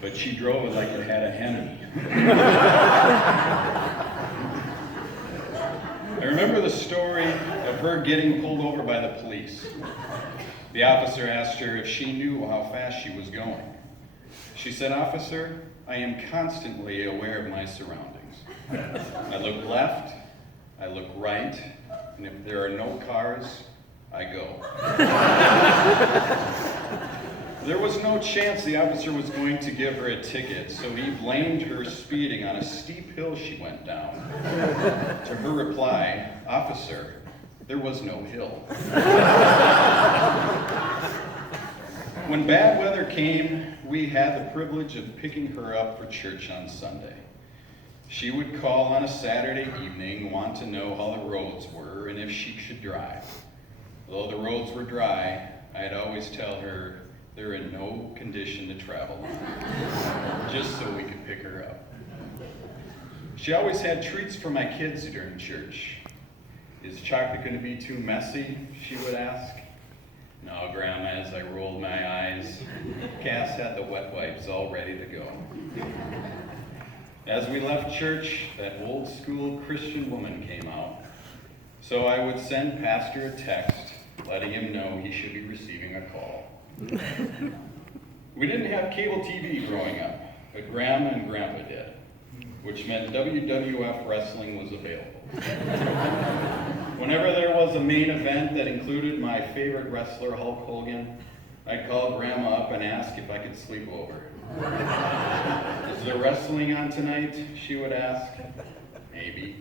but she drove it like it had a Hemi. I remember the story of her getting pulled over by the police. The officer asked her if she knew how fast she was going. She said, "Officer, I am constantly aware of my surroundings. I look left, I look right, and if there are no cars, I go." There was no chance the officer was going to give her a ticket, so he blamed her speeding on a steep hill she went down. To her reply, "Officer, there was no hill." When bad weather came, we had the privilege of picking her up for church on Sunday. She would call on a Saturday evening, want to know how the roads were and if she should drive. Though the roads were dry, I'd always tell her they're in no condition to travel on, just so we could pick her up. She always had treats for my kids during church. "Is chocolate going to be too messy?" she would ask. "No, Grandma," as I rolled my eyes. Cass had the wet wipes all ready to go. As we left church, that old school Christian woman came out. So I would send Pastor a text letting him know he should be receiving a call. We didn't have cable TV growing up, but Grandma and Grandpa did, which meant WWF wrestling was available. Whenever there was a main event that included my favorite wrestler, Hulk Hogan, I'd call Grandma up and ask if I could sleep over. "Is there wrestling on tonight?" she would ask. "Maybe."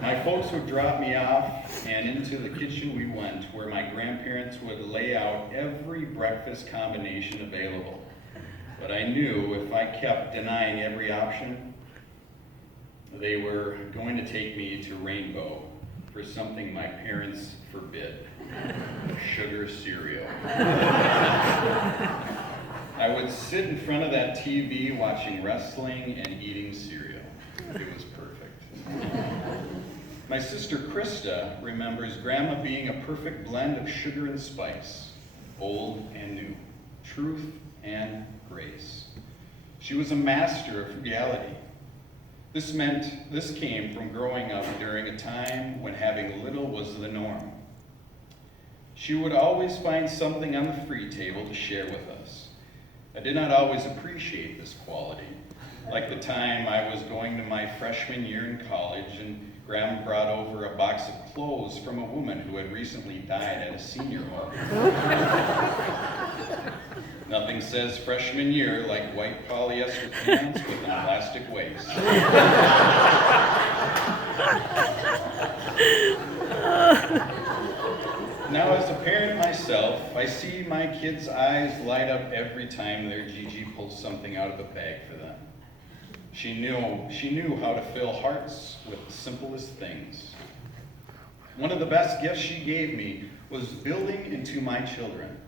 My folks would drop me off, and into the kitchen we went, where my grandparents would lay out every breakfast combination available. But I knew if I kept denying every option, they were going to take me to Rainbow for something my parents forbid: sugar cereal. I would sit in front of that TV watching wrestling and eating cereal. It was perfect. My sister Krista remembers Grandma being a perfect blend of sugar and spice, old and new, truth and grace. She was a master of frugality. This came from growing up during a time when having little was the norm. She would always find something on the free table to share with us. I did not always appreciate this quality, like the time I was going to my freshman year in college and Grandma brought over a box of clothes from a woman who had recently died at a senior home. Nothing says freshman year like white polyester pants with an elastic waist. Now, as a parent myself, I see my kids' eyes light up every time their Gigi pulls something out of a bag for them. She knew how to fill hearts with the simplest things. One of the best gifts she gave me was building into my children.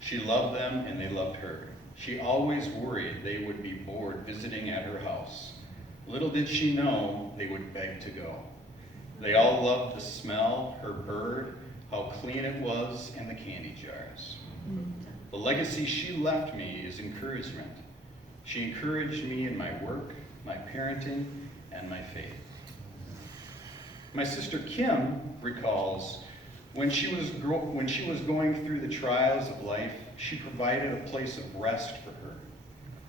She loved them and they loved her. She always worried they would be bored visiting at her house. Little did she know they would beg to go. They all loved the smell, her bird, how clean it was, and the candy jars. The legacy she left me is encouragement. She encouraged me in my work, my parenting, and my faith. My sister Kim recalls when she was going through the trials of life, she provided a place of rest for her.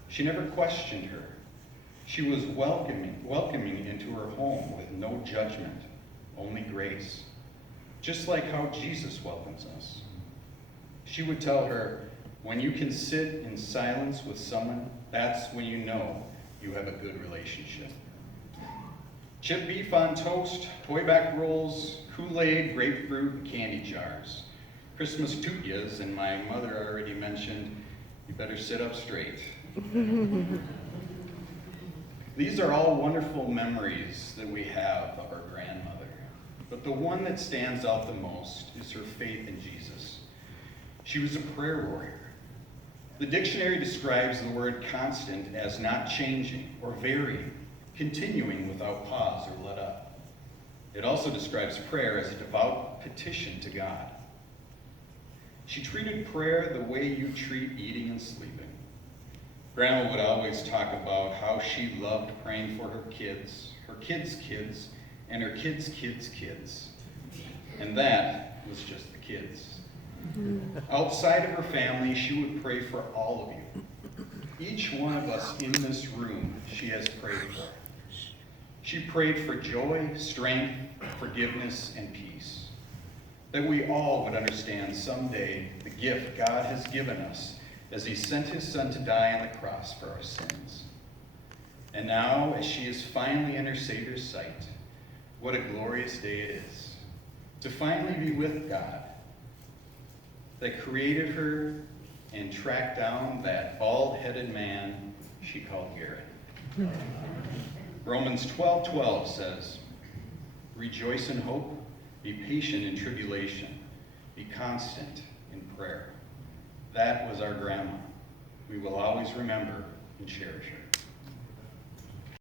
She never questioned her. She was welcoming into her home with no judgment, only grace, just like how Jesus welcomes us. She would tell her, "When you can sit in silence with someone, that's when you know you have a good relationship." Chipped beef on toast, toy back rolls, Kool-Aid, grapefruit, and candy jars. Christmas tutyas, and my mother already mentioned, "You better sit up straight." These are all wonderful memories that we have of our grandmother. But the one that stands out the most is her faith in Jesus. She was a prayer warrior. The dictionary describes the word constant as not changing or varying, continuing without pause or let up. It also describes prayer as a devout petition to God. She treated prayer the way you treat eating and sleeping. Grandma would always talk about how she loved praying for her kids' kids, and her kids' kids' kids. And that was just the kids. Outside of her family, she would pray for all of you. Each one of us in this room, she has prayed for. She prayed for joy, strength, forgiveness, and peace. That we all would understand someday the gift God has given us as he sent his son to die on the cross for our sins. And now, as she is finally in her Savior's sight, what a glorious day it is to finally be with God that created her and tracked down that bald-headed man she called Garrett. Romans 12:12 says, "Rejoice in hope, be patient in tribulation, be constant in prayer." That was our grandma. We will always remember and cherish her.